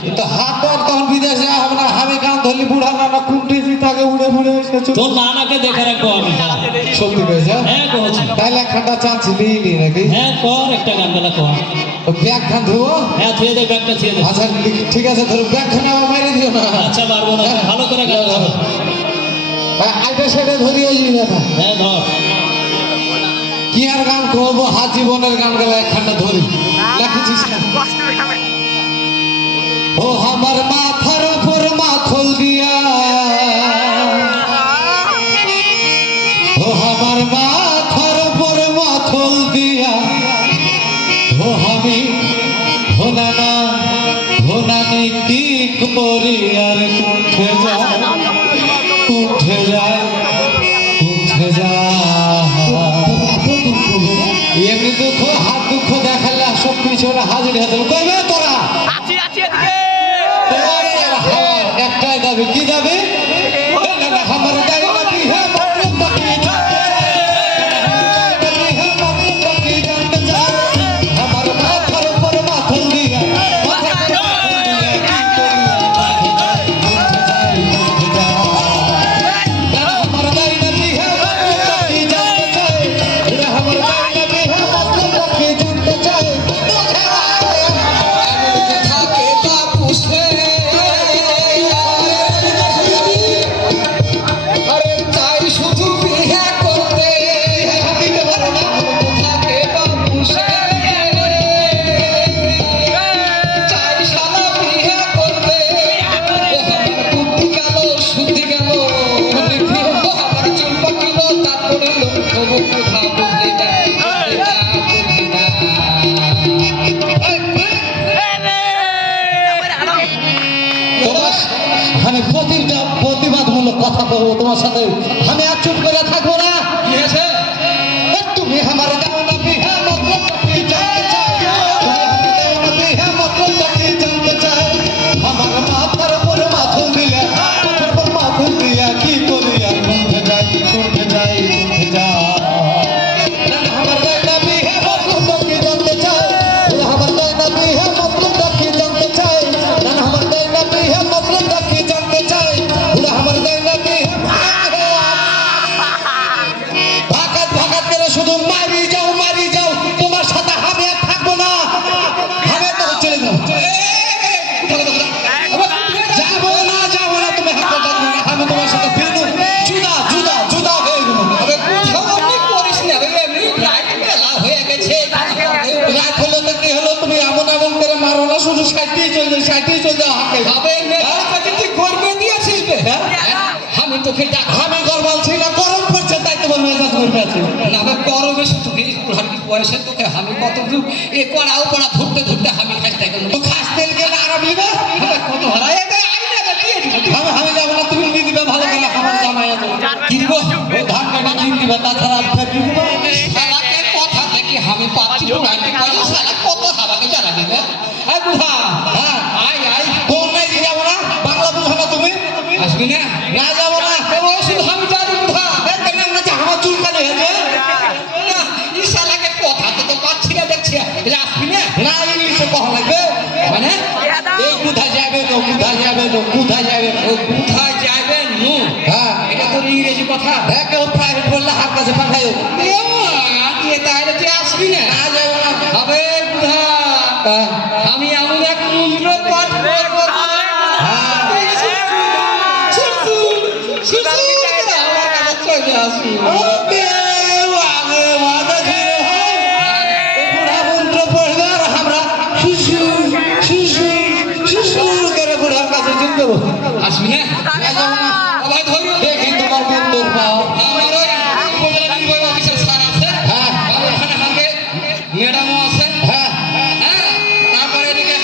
তখন বিদেশে দেখে হ্যাঁ, একটা গান হ্যাঁ আচ্ছা, ঠিক আছে ধরো দিও না। হ্যাঁ। ভালো করে হ্যাঁ, ধরো হ্যাঁ ধর। কি আর গান করব? হাত জীবনের গান গেলে একখানটা ধরি। লেখেছিস ও আমার মাথা শুধু মায়ের বয়সের তোকে হামি কত দূর এ করাও পড়া ধরতে ধরতে হামি খাইতে গেল তো খাস তেল গেলে আরাম নিবে? কত হলাই এতে আই না দিয়ে দিব। আমি আমি যাব না, তুমি নিয়ে দিবে, ভালো করে আমার জামাই আছে কিনবো? ও ধান কাটা দিবে, তাছাড়া দেবো আসবি না? দেখি তোমার হ্যাঁ। তারপরে এদিকে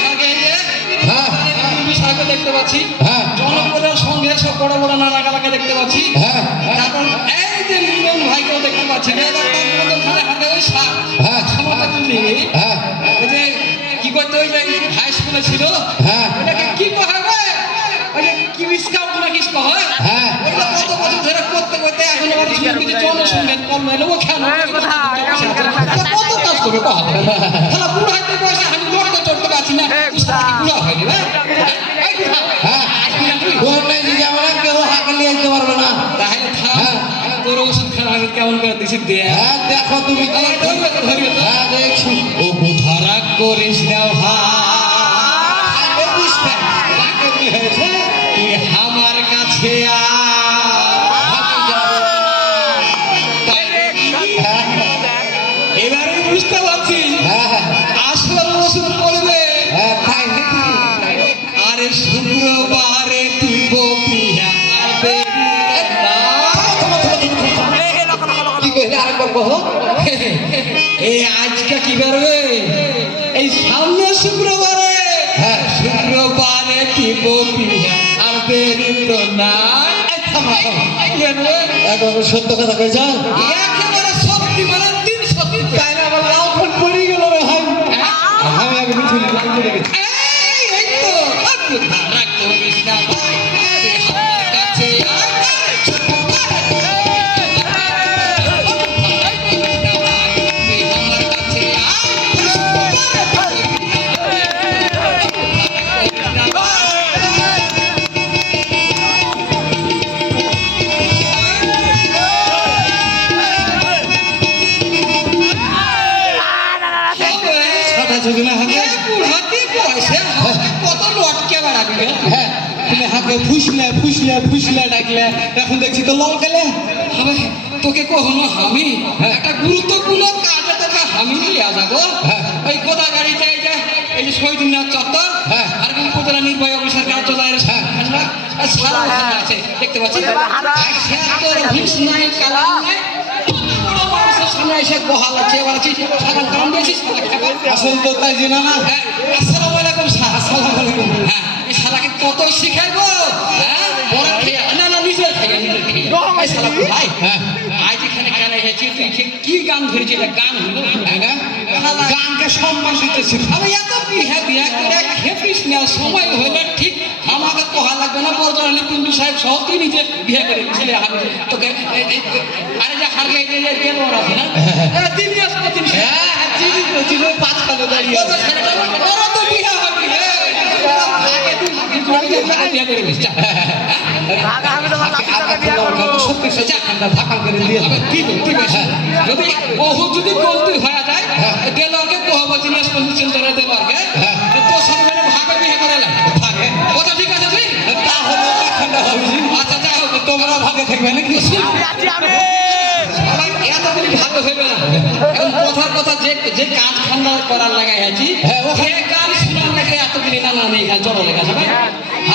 হ্যাঁ। দেখতে পাচ্ছি। হ্যাঁ। জনপদের সঙ্গে সব বড় বড় নানা দেখতে পাচ্ছি। হ্যাঁ। তারপর এই যে নির্মল ভাইকেও দেখতে পাচ্ছি। হাতে ওই সার হ্যাঁ। তুমি হ্যাঁ। এই যে কি করতে ওই যে হাই স্কুলে ছিল। হ্যাঁ। হ্যাঁ, হ্যাঁ।, হ্যাঁ। নিয়ে যেতে পারবে না। হ্যাঁ। কেমন করে দে। দেখো তুমি হ্যাঁ দেখছি। ও ধারা করিস না ভাই। কি বেরোবে? এই সামনে শুক্রবারে। হ্যাঁ। শুক্রবারে কি বলবি? আর দেরি তো না? একবার সত্য কথা কই যা। একেবারে সত্যি মানে তিন সত্যি তাই না আমার লাউ পড়ে গেল রে ভাই। আমি আগে মিছিল করে গেছি ফুসলে ফুসলে ফুসলে ডাকলে। এখন দেখছি তো লল গেলে হবে, তোকে কখনো আমি একটা গুরুত্বপূর্ণ কাজ তোকে আমি নিয়ে যাব হ্যাঁ। ওই গোদা গাড়িতে এই যে এই যে শহীদুল্লাহ চত্বর হ্যাঁ। আর কোন কোথায় নির্বাহী অফিসার কাজ চলে আসে। সারা আছে দেখতে পাচ্ছি সে তোর হিংস নাই কালাম নাই বড় এসে বহাল আছে এবার আছিস সাধারণ কারণ দিয়েছিস আসল তো তাই জিনা না হ্যাঁ, আসসালামু আলাইকুম স্যার। আসসালামু আলাইকুম। হ্যাঁ এই শালাকে কত শিখাইবো হ্যাঁ বড় খেয়ে না না নিজের খেয়ে এই শালা ভাই হ্যাঁ। আজ এখানে কেন এসেছি তুই কি গান গান হলো না গানকে সম্মান দিতেছি। আমি এত বিহা বিয়া করে খেপিস না সময় হলে ঠিক আমাকে কোহা লাগবে না বর্তমানে কুন্ডু সাহেব সহ তুই নিজে বিয়ে করে ছেলে আমি তোকে আরে যে হারগে এই যে গেল ওরা আছে না তিন মাস প্রতিদিন হ্যাঁ হ্যাঁ চিনি তো চিনি ওই পাঁচখানে দাঁড়িয়ে ওরা তো বিয়ে হবি করে? যদি বহু যদি গলতি হয়ে যায় কোহবা জিনিস হ্যাঁ। মানে বিয়ে ভাগে কথা ঠিক আছে তুই তাহলে ঠান্ডা হবে। আচ্ছা যাই হোক তোমরা ভাগে থাকবে নাকি? সবাই এতদিন ভালো হইবে না। এখন কথার কথা যে যে কাজ ঠান্ডা করার লাগাই আছি হ্যাঁ, ওখানে- গান শোনার লাগে এতদিন না না নেই জড়ো লেখা যাবে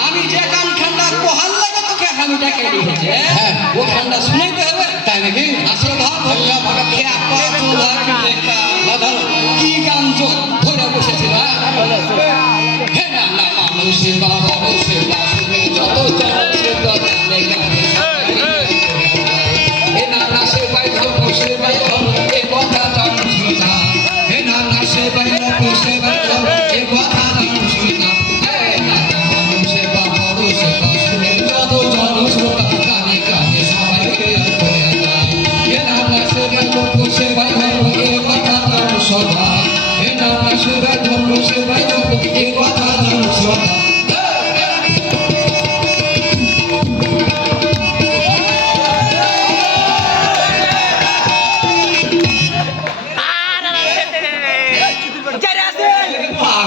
আমি যে গান ঠান্ডা কোহাল লাগে তোকে আমি ডাকে দিয়েছি হ্যাঁ। ও ঠান্ডা শুনাইতে হবে? তাই নাকি? আসলে ধর ধরিয়া ভাবে খেয়া পা চুলা দেখা না কি গান ধরে বসেছিল হে না না বাবা বসে না শুনে যত চলছে তত গানে হে না না সে বাইরে বসে বাইরে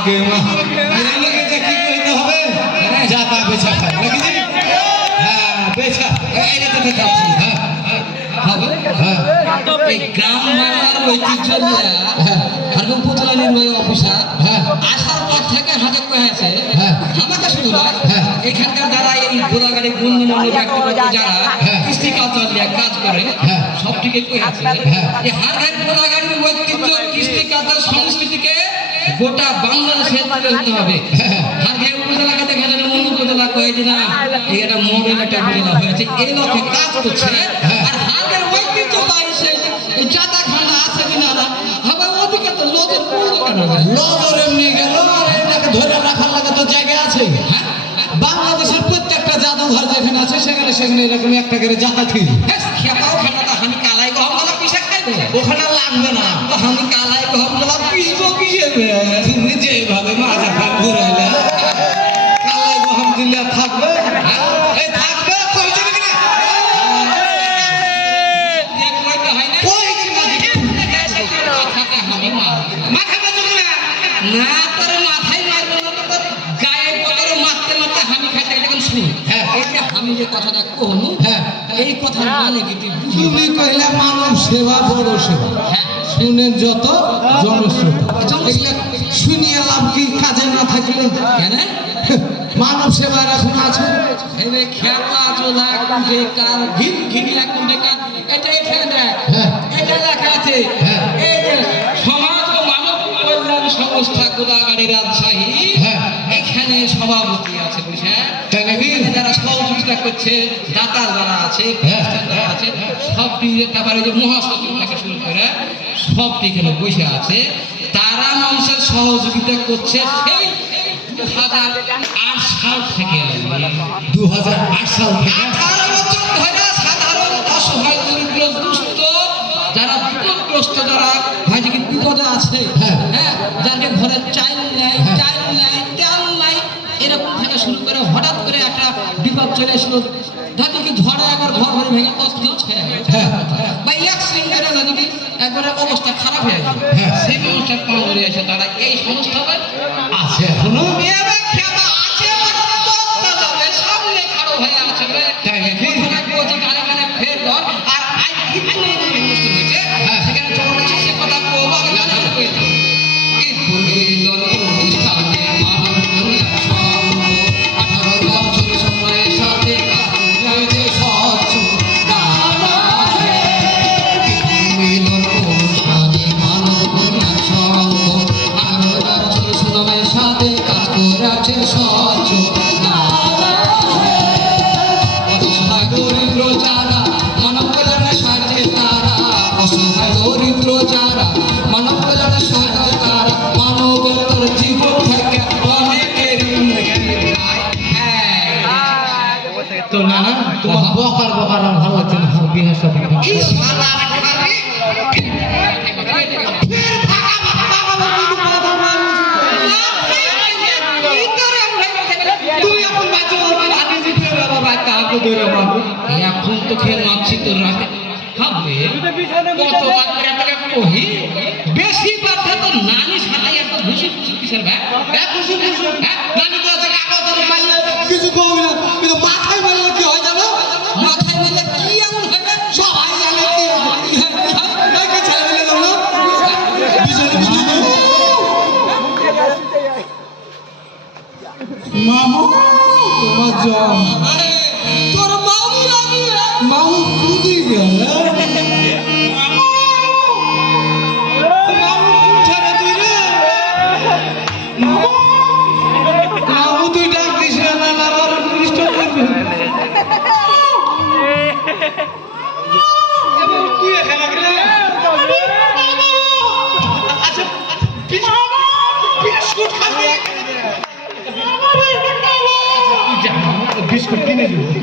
আগে মা এর লাগে যে কি করতে হবে জাতা বেচা খায় নাকি হ্যাঁ বেচা এটা তো যাচ্ছি হ্যাঁ হবে হ্যাঁ এই গ্রাম বাংলার ঐতিহ্য নিয়ে হারগুম নির্বাহী অফিসার হ্যাঁ। আসার পর থেকে হাতে কয়েছে হ্যাঁ। আমাকে শুধু নয় হ্যাঁ। এখানকার যারা এই গোদাগাড়ি গুণমান্য ব্যক্তিবর্গ যারা হ্যাঁ। কৃষি কালচার নিয়ে কাজ করে হ্যাঁ। সব কয়েছে হ্যাঁ। এই হারঘাট গোদাগাড়ির ঐতিহ্য কৃষি কালচার সংস্কৃতিকে গোটা বাংলাদেশে তুলে হবে। হ্যাঁ। উপজেলাকে দেখা যায় অন্য উপজেলা কয়েছে না এই একটা মডেল একটা উপজেলা হয়েছে। এই লক্ষ্যে কাজ করছে। হ্যাঁ। আর ঐতিহ্য আছে কিনা না? ওদিকে তো নজর পড়ল কেন? নজর এমনি গেল আর এটাকে ধরে রাখার লাগে তো জায়গা আছে। হ্যাঁ? বাংলাদেশের প্রত্যেকটা জাদুঘর যেখানে আছে সেখানে সেখানে এরকম একটা করে ঠিক হ্যাঁ, খেপাও খান্ডাটা আমি কালাই গহম পিসা খাইবে ওখানে সেবা বড় সেবা। হ্যাঁ। শুনেন যত জনশ্রোতা। শুনিয়ে লাভ কি? কাজে না থাকলে? মানব সেবার এখন আছে। ঘিন কার? হ্যাঁ। এটা লেখা আছে। হ্যাঁ। সমাজ ও মানব কল্যাণ সংস্থা গোদাগাড়ি রাজশাহী। এখানে সভাপতি করছে দাতা যারা আছে হ্যাঁ, হ্যাঁ, যারা হ্যাঁ, আছে সব তারপরে যে মহাসচিব থেকে শুরু করে সব এখানে বসে আছে তারা মানুষের সহযোগিতা করছে সেই দু হাজার আট সাল থেকে। দু হাজার আট সাল থেকে। হ্যাঁ সেই ব্যবস্থা করে আছে তারা এই সংস্থাটা। সমস্যা থাকবে এখন তো খেয়ে মারছি তোর রাতে খাবে কত বাচ্চাটাকে কহি বেশি বাচ্চা তো নানি সাথে একটা ঘুষি ঘুষি কিসের ব্যাগ ঘুষি ঘুষি নানি তো আছে কাকা তো কিছু কবি না কিন্তু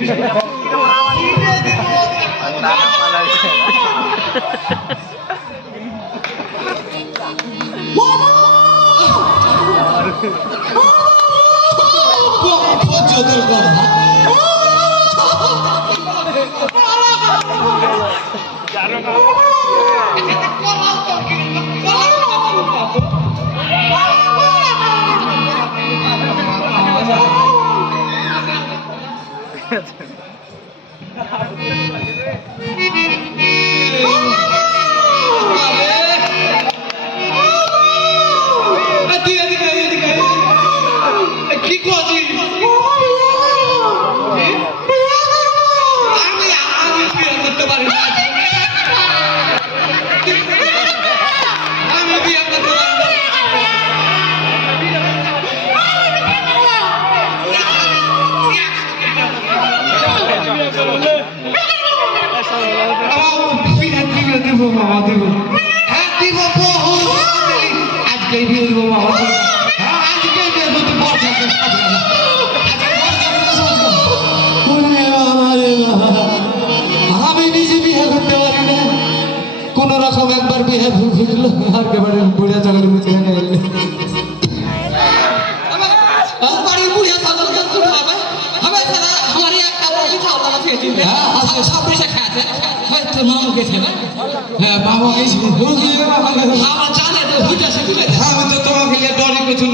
Ang takas pala siya. Wala! Wala! Wala! গেছে না? হ্যাঁ বাবা এই হুজুর বাবা জানে তো হুজা সে কি গেছে হ্যাঁ তো তোমাকে লিয়ে ডরি কইছো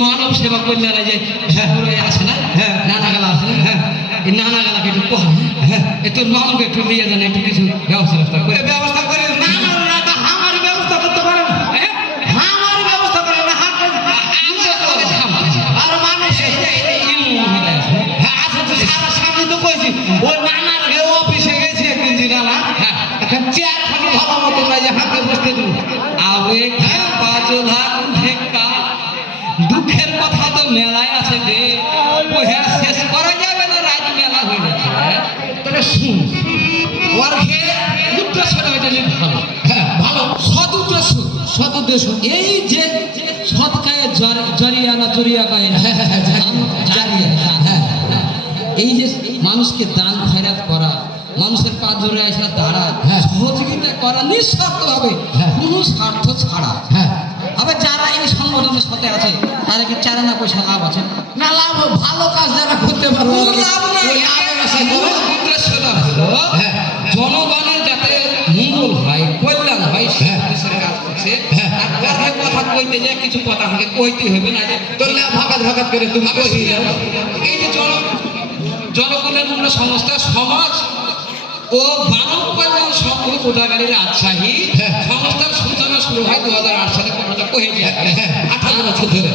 মানব সেবা কল্যাণে যে আছে না নানা গেলা আছে নানা গেলাকে একটু কহ হ্যাঁ। তোর মামকে একটু নিয়ে যান একটু কিছু ব্যবস্থা করে। খেপা চোধা দুঃখের কথা তো মেলায় আছে রে। ওহে শেষ করা যাবে না রাত মেলা হয়ে গেছে হ্যাঁ? তাহলে শুন খেয়ে উদ্দেশ্যটা নিয়ে ভালো। হ্যাঁ ভালো। সৎ উদ্দেশ্য এই যে সৎ কায়ে জরিয়া না জরিয়া কায়ে না। জারিয়া। হ্যাঁ, হ্যাঁ। এই যে মানুষকে দান খয়রাত করা মানুষের পা ধরে আসা দাঁড়া হ্যাঁ। সহযোগিতা করা নিঃস্বার্থ হবে হ্যাঁ। কোনো স্বার্থ ছাড়া। হ্যাঁ আবার যারা এই সংগঠনের সাথে আছে তারা কি চার আনা পয়সা লাভ আছে? না লাভ ভালো কাজ যারা করতে পারব হলো হ্যাঁ। জনগণের যাতে মঙ্গল হয় কল্যাণ হয় হ্যাঁ। কাজ করছে। হ্যাঁ। কথা কথা কইতে যায় কিছু কথা আমাকে কইতে হবে না যে না ভাগাত ভাগাত করে তুমি এই যে জন জনগণের মূল্য সংস্থা সমাজ ও মানব কল্যাণ সংঘ উদাগারীর আচ্ছাহী হ্যাঁ। সংস্থার সূচনা শুরু হয় দু হাজার আট সালে কথাটা কয়ে যায় হ্যাঁ, আঠারো বছর ধরে।